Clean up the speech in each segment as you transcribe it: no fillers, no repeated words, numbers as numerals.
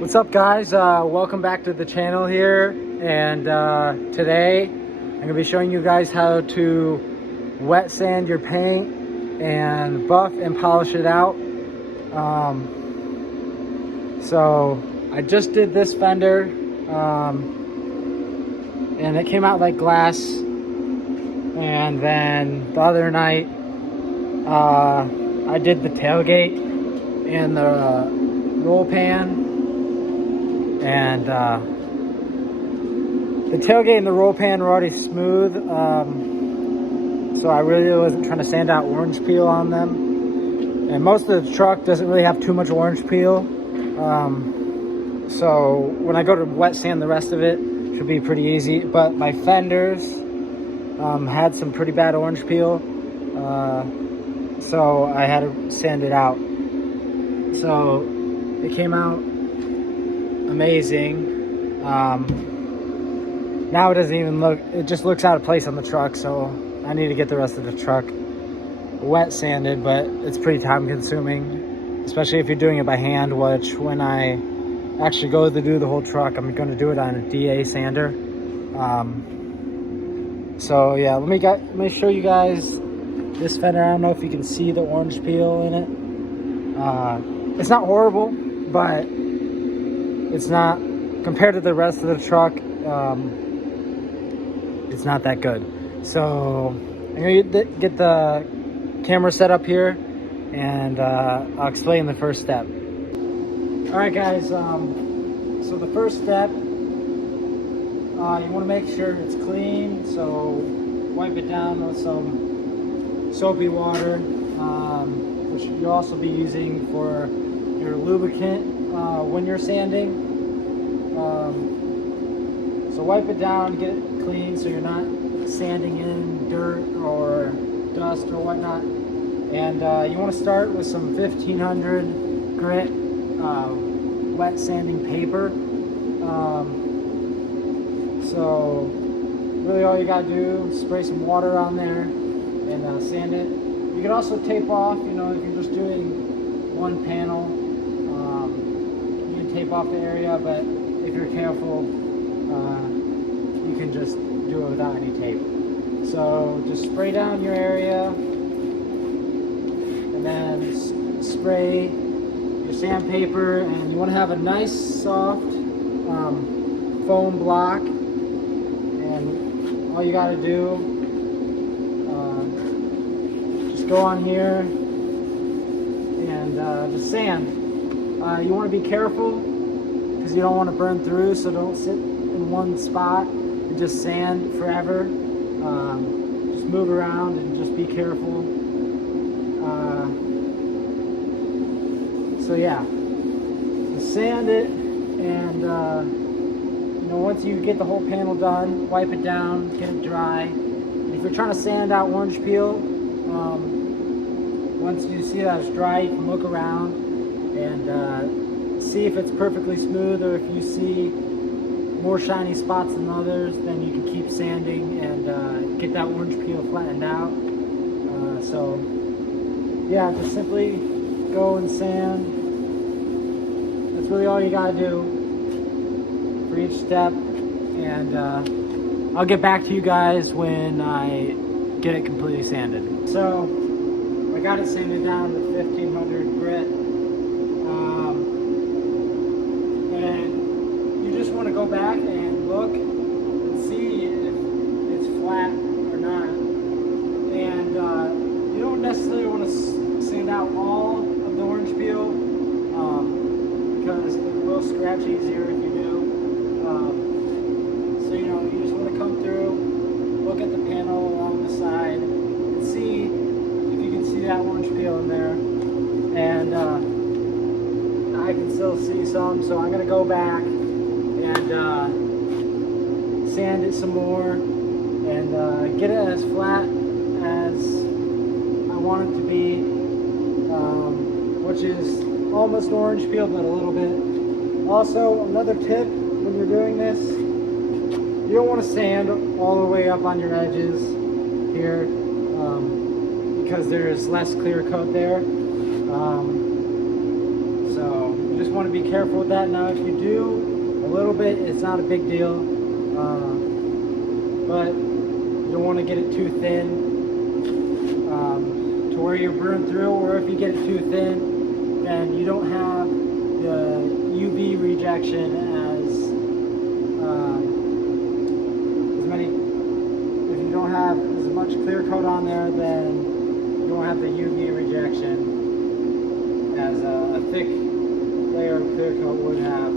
What's up, guys? Welcome back to the channel here, and today I'm gonna be showing you guys how to wet sand your paint and buff and polish it out. So I just did this fender, and it came out like glass. And then the other night I did the tailgate and the roll pan. And the tailgate and the roll pan were already smooth, so I really wasn't trying to sand out orange peel on them. And most of the truck doesn't really have too much orange peel, so when I go to wet sand the rest of it, should be pretty easy. But my fenders had some pretty bad orange peel, so I had to sand it out. So it came out amazing. Now it doesn't even look, it just looks out of place on the truck, so I need to get the rest of the truck wet sanded, but it's pretty time consuming, especially if you're doing it by hand, which when I actually go to do the whole truck, I'm going to do it on a DA sander. So yeah, let me show you guys this fender. I don't know if you can see the orange peel in it. It's not horrible, but it's not, compared to the rest of the truck, it's not that good. So I'm gonna get the camera set up here, and I'll explain the first step. All right, guys, so the first step, you want to make sure it's clean, so wipe it down with some soapy water, which you'll also be using for your lubricant when you're sanding. So wipe it down, get it clean so you're not sanding in dirt or dust or whatnot. And you want to start with some 1500 grit wet sanding paper. So really all you got to do is spray some water on there and sand it. You can also tape off, you know, if you're just doing one panel, you can tape off the area, but if you're careful, you can just do it without any tape. So just spray down your area, and then spray your sandpaper, and you want to have a nice soft foam block. And all you got to do, just go on here and just sand. You want to be careful because you don't want to burn through, so don't sit in one spot and just sand forever. Just move around and just be careful. So yeah, just sand it, and you know, once you get the whole panel done, wipe it down, get it dry. And if you're trying to sand out orange peel, once you see that it's dry, you can look around and see if it's perfectly smooth, or if you see more shiny spots than others, then you can keep sanding and get that orange peel flattened out. So yeah, just simply go and sand. That's really all you gotta do for each step, and I'll get back to you guys when I get it completely sanded. So I got it sanded down to 1500 grit. Want to go back and look and see if it's flat or not. And you don't necessarily want to sand out all of the orange peel, because it will scratch easier if you do. So you know, you just want to come through, look at the panel along the side, and see if you can see that orange peel in there. And I can still see some, so I'm going to go back and sand it some more, and get it as flat as I want it to be, which is almost orange peel, but a little bit. Also, another tip when you're doing this, you don't want to sand all the way up on your edges here, because there's less clear coat there. So you just just want to be careful with that. Now, if you do a little bit, it's not a big deal, but you don't want to get it too thin to where you're burned through, or if you get it too thin, then you don't have the UV rejection as many. If you don't have as much clear coat on there, then you don't have the UV rejection as a thick layer of clear coat would have.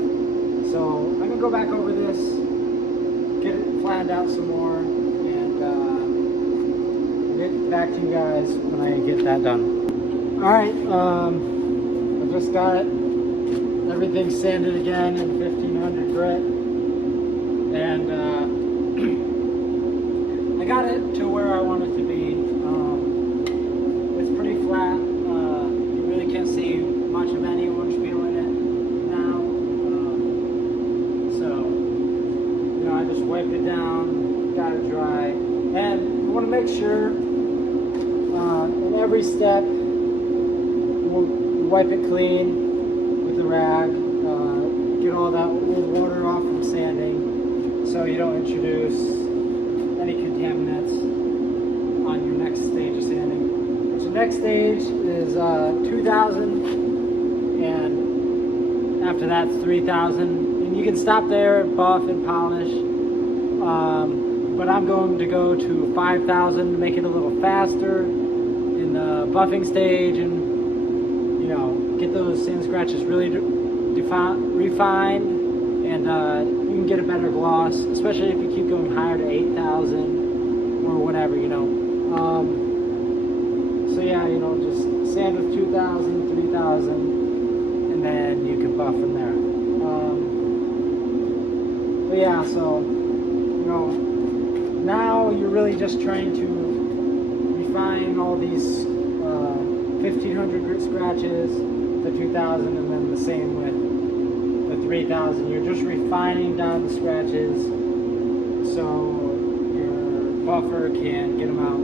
So I'm gonna go back over this, get it flattened out some more, and get back to you guys when I get that done. All right, I just got everything sanded again in 1500 grit, and I got it to where I want it to be. It's pretty flat. You really can't see much of any orange peel in it now. So, you know, I just wiped it down, got it dry, and you want to make sure in every step you wipe it clean with the rag, get all that old water off from sanding, so you don't introduce any contaminants on your next stage of sanding. So next stage is 2000, and after that's 3000, and you can stop there, buff and polish, but I'm going to go to 5000 to make it a little faster in the buffing stage, and you know, get those sand scratches really refined, and you can get a better gloss, especially if you keep going higher to 8000 or whatever, you know. So yeah, you know, just sand with 2000, 3000, and then you can buff from there. But yeah, so, you know, now you're really just trying to refine all these 1500 grit scratches, the 2000, and then the same with the 3000. You're just refining down the scratches so your buffer can get them out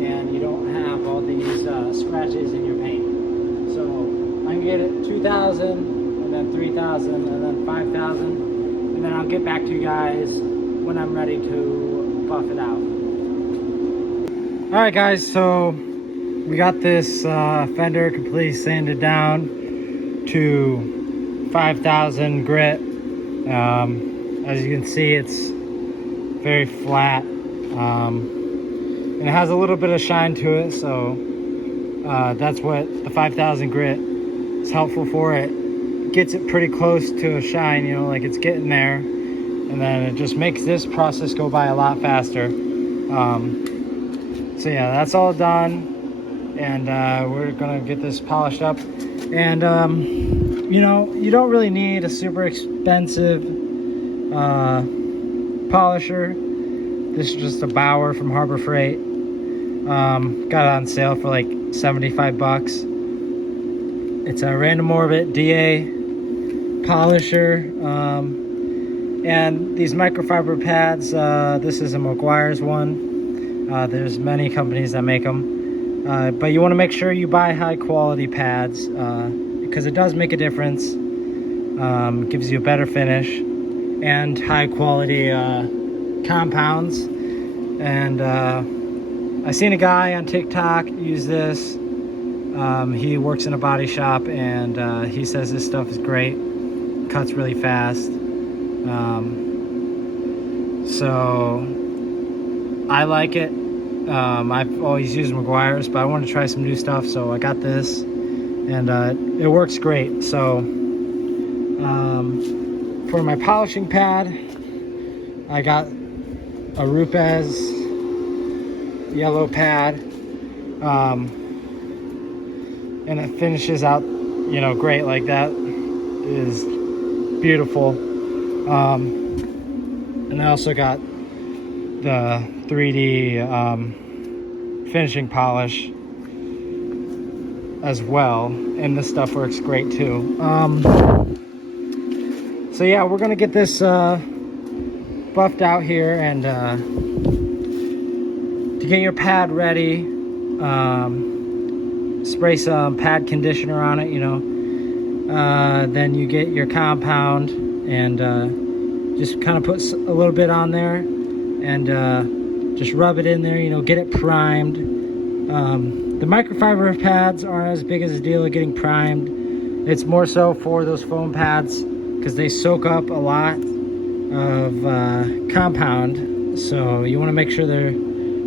and you don't have all these scratches in your paint. So I can get it 2000, and then 3000, and then 5000, and then I'll get back to you guys when I'm ready to buff it out. All right, guys, so we got this fender completely sanded down to 5000 grit. As you can see, it's very flat, and it has a little bit of shine to it, so that's what the 5000 grit is helpful for. It gets it pretty close to a shine, you know, like it's getting there, and then it just makes this process go by a lot faster. So yeah, that's all done, and we're gonna get this polished up. And you know, you don't really need a super expensive polisher. This is just a Bauer from Harbor Freight. Got it on sale for like 75 bucks. It's a Random Orbit DA polisher, and these microfiber pads, this is a Meguiar's one. There's many companies that make them, but you want to make sure you buy high quality pads, because it does make a difference. Gives you a better finish and high quality compounds. And I seen a guy on TikTok use this. He works in a body shop, and he says this stuff is great, cuts really fast. So I like it. I've always used Meguiar's, but I want to try some new stuff, so I got this, and it works great. So for my polishing pad, I got a Rupes yellow pad, and it finishes out, you know, great. Like that is beautiful. And I also got the 3D finishing polish as well, and this stuff works great too. So yeah, we're gonna get this buffed out here, and to get your pad ready, spray some pad conditioner on it, you know, then you get your compound and just kind of put a little bit on there and just rub it in there, you know, get it primed. The microfiber pads aren't as big as a deal of getting primed. It's more so for those foam pads because they soak up a lot of compound, so you want to make sure they're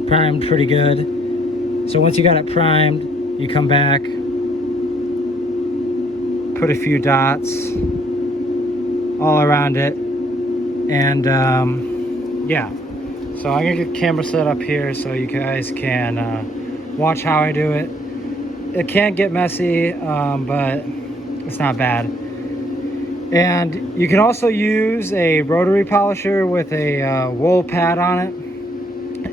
primed pretty good. So once you got it primed, you come back, put a few dots all around it, and yeah. So I'm gonna get the camera set up here so you guys can watch how I do it. It can get messy, but it's not bad. And you can also use a rotary polisher with a wool pad on it,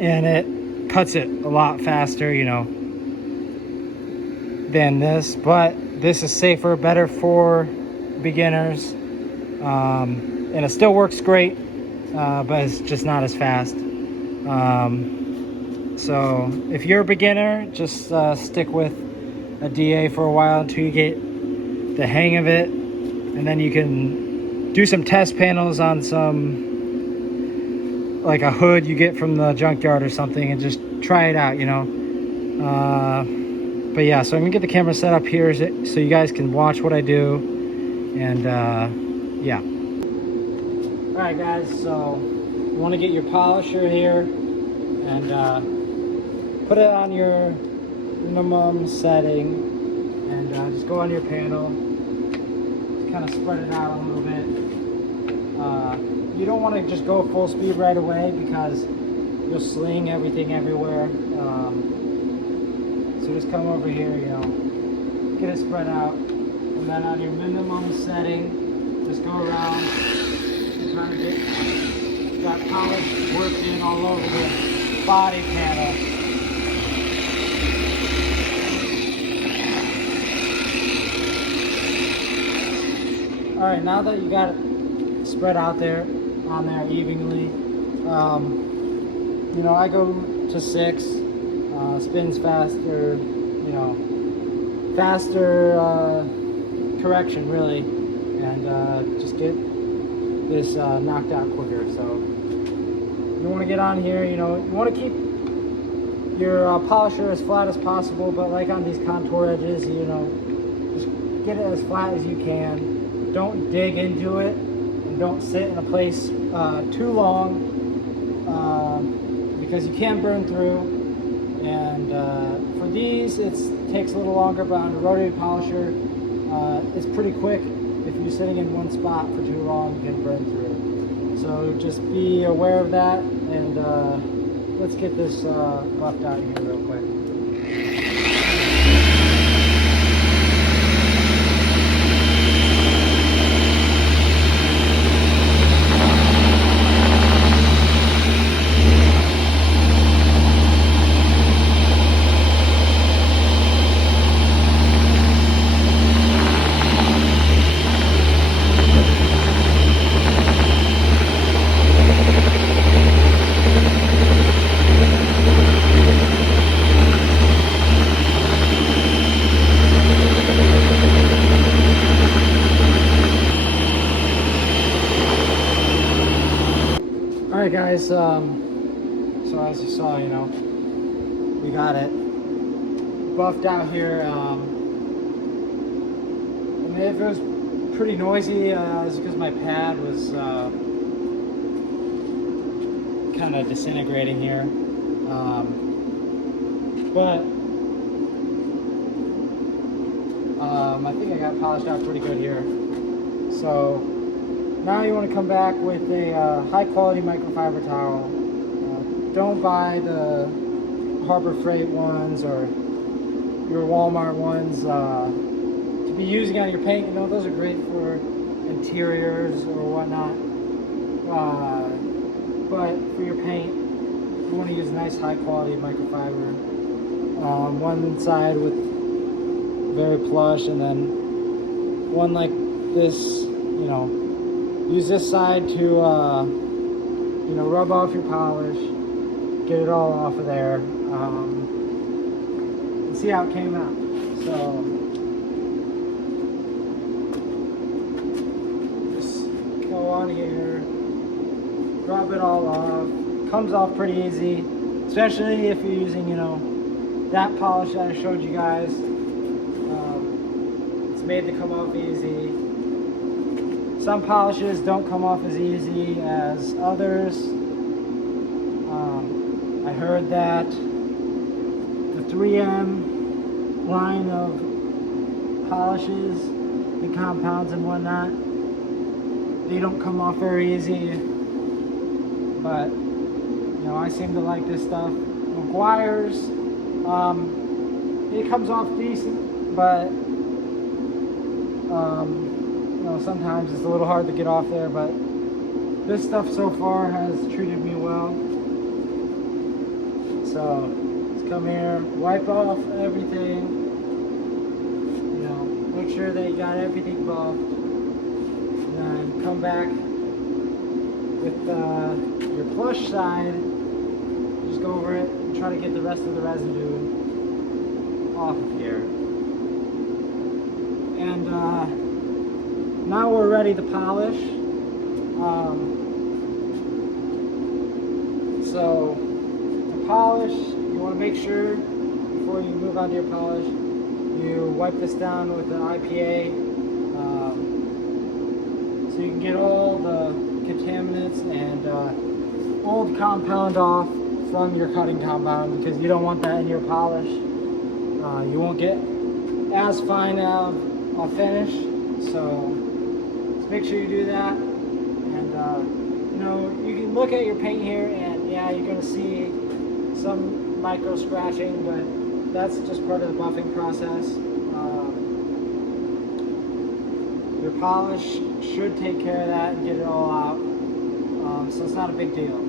and it cuts it a lot faster, you know, than this. But this is safer, better for beginners, and it still works great, but it's just not as fast. So if you're a beginner, just stick with a DA for a while until you get the hang of it, and then you can do some test panels on some, like a hood you get from the junkyard or something, and just try it out, you know. But yeah, so I'm gonna get the camera set up here so you guys can watch what I do, and yeah. All right, guys, so you want to get your polisher here and put it on your minimum setting, and just go on your panel. Just kind of spread it out a little bit. You don't want to just go full speed right away because you'll sling everything everywhere. So just come over here, you know, get it spread out, and then on your minimum setting, just go around and try to get that polish worked in all over the body panel. All right, now that you got it spread out there, on there evenly, you know, I go to 6, spins faster, you know, faster correction really, and just get this knocked out quicker. So you want to get on here, you know, you want to keep your polisher as flat as possible, but like on these contour edges, you know, just get it as flat as you can. Don't dig into it, and don't sit in a place too long, because you can burn through. And for these, it takes a little longer, but on the rotary polisher, it's pretty quick. If you're sitting in one spot for too long, you can burn through. So just be aware of that, and let's get this buffed out here real quick. Alright guys, so as you saw, you know, we got it buffed out here. I mean, if it was pretty noisy, it's because my pad was kind of disintegrating here. But I think I got polished out pretty good here. So now you want to come back with a high quality microfiber towel. Don't buy the Harbor Freight ones or your Walmart ones to be using on your paint. You know, those are great for interiors or whatnot. But for your paint, you want to use nice high quality microfiber. One side with very plush, and then one like this, you know. Use this side to, you know, rub off your polish, get it all off of there, and see how it came out. So down here, rub it all off. Comes off pretty easy, especially if you're using, you know, that polish that I showed you guys. It's made to come off easy. Some polishes don't come off as easy as others. I heard that the 3M line of polishes and compounds and whatnot, they don't come off very easy, but you know, I seem to like this stuff. Meguiar's, it comes off decent, but you know, sometimes it's a little hard to get off there, but this stuff so far has treated me well. So let's come here, wipe off everything, you know, make sure that you got everything buffed, and then come back with your plush side, just go over it and try to get the rest of the residue off of here. And now we're ready to polish. So to polish, you want to make sure before you move on to your polish, you wipe this down with an IPA, so you can get all the contaminants and old compound off from your cutting compound, because you don't want that in your polish. You won't get as fine of a finish, so just make sure you do that. And you know, you can look at your paint here, and yeah, you're going to see some micro scratching, but that's just part of the buffing process. Your polish should take care of that and get it all out, so it's not a big deal.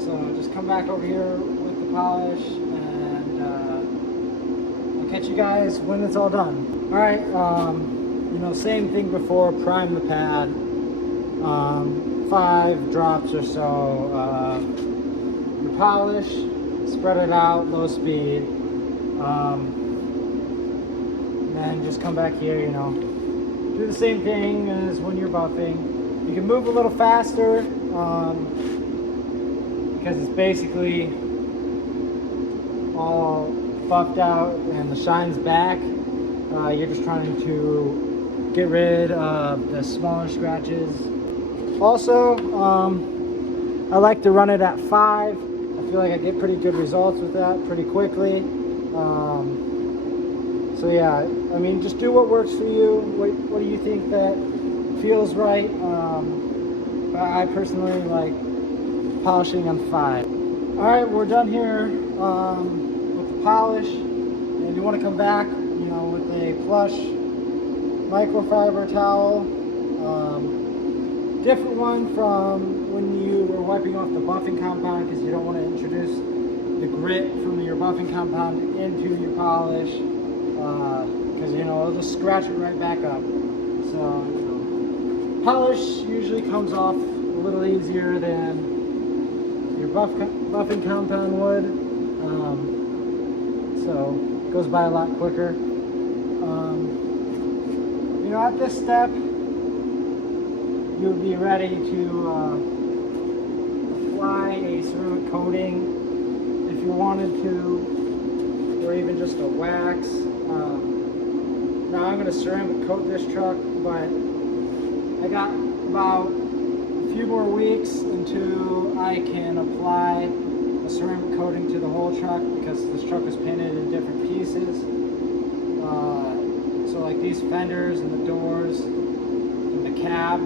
So just come back over here with the polish, and I'll catch you guys when it's all done. All right, you know, same thing before, prime the pad, 5 drops or so. Your polish, spread it out, low speed, and then just come back here, you know, do the same thing as when you're buffing. You can move a little faster, because it's basically all buffed out and the shine's back. You're just trying to get rid of the smaller scratches. Also, I like to run it at 5. I feel like I get pretty good results with that pretty quickly. So yeah, I mean, just do what works for you. What do you think that feels right? I personally like polishing on 5. All right, we're done here with the polish, and you want to come back, you know, with a plush microfiber towel. Different one from when you were wiping off the buffing compound, because you don't want to introduce the grit from your buffing compound into your polish, because you know, it'll just scratch it right back up. So you know, polish usually comes off a little easier than your buffing compound would, so it goes by a lot quicker. You know, at this step, you'll be ready to apply a ceramic coating if you wanted to, or even just a wax. Now I'm going to ceramic coat this truck, but I got about a few more weeks until I can apply a ceramic coating to the whole truck, because this truck is painted in different pieces. So like these fenders and the doors and the cab,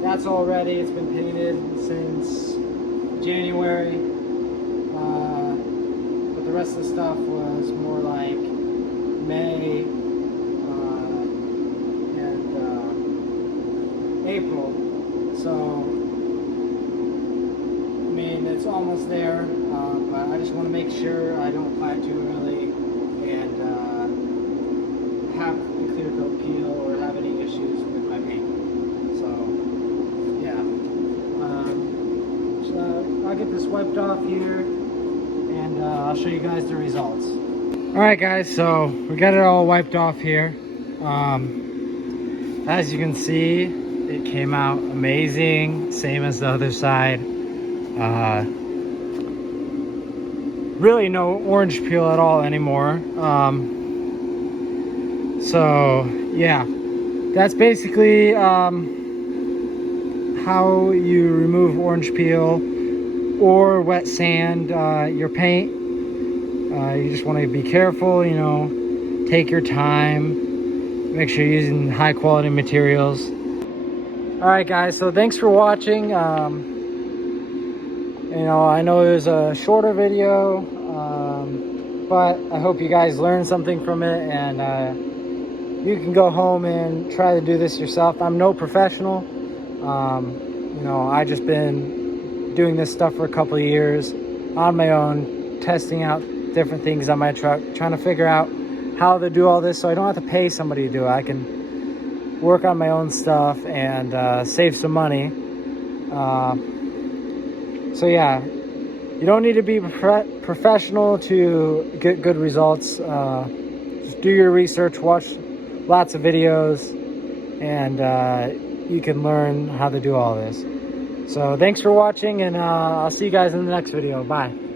that's all ready. It's been painted since January, but the rest of the stuff was more like May and April. So I mean, it's almost there, but I just want to make sure I don't apply it too early and have the clear coat peel or have any issues with my paint. So yeah, so I'll get this wiped off here, and I'll show you guys the results. All right guys, so we got it all wiped off here. As you can see, It came out amazing, same as the other side. Really no orange peel at all anymore. So yeah, that's basically how you remove orange peel or wet sand your paint. You just want to be careful, you know, take your time, make sure you're using high quality materials. All right guys, so thanks for watching. You know, I know it was a shorter video, but I hope you guys learned something from it, and you can go home and try to do this yourself. I'm no professional. You know, I just been doing this stuff for a couple of years on my own, testing out different things on my truck, trying to figure out how to do all this so I don't have to pay somebody to do it. I can work on my own stuff and save some money. So yeah, you don't need to be professional to get good results. Just do your research, watch lots of videos, and you can learn how to do all this. So thanks for watching, and I'll see you guys in the next video. Bye.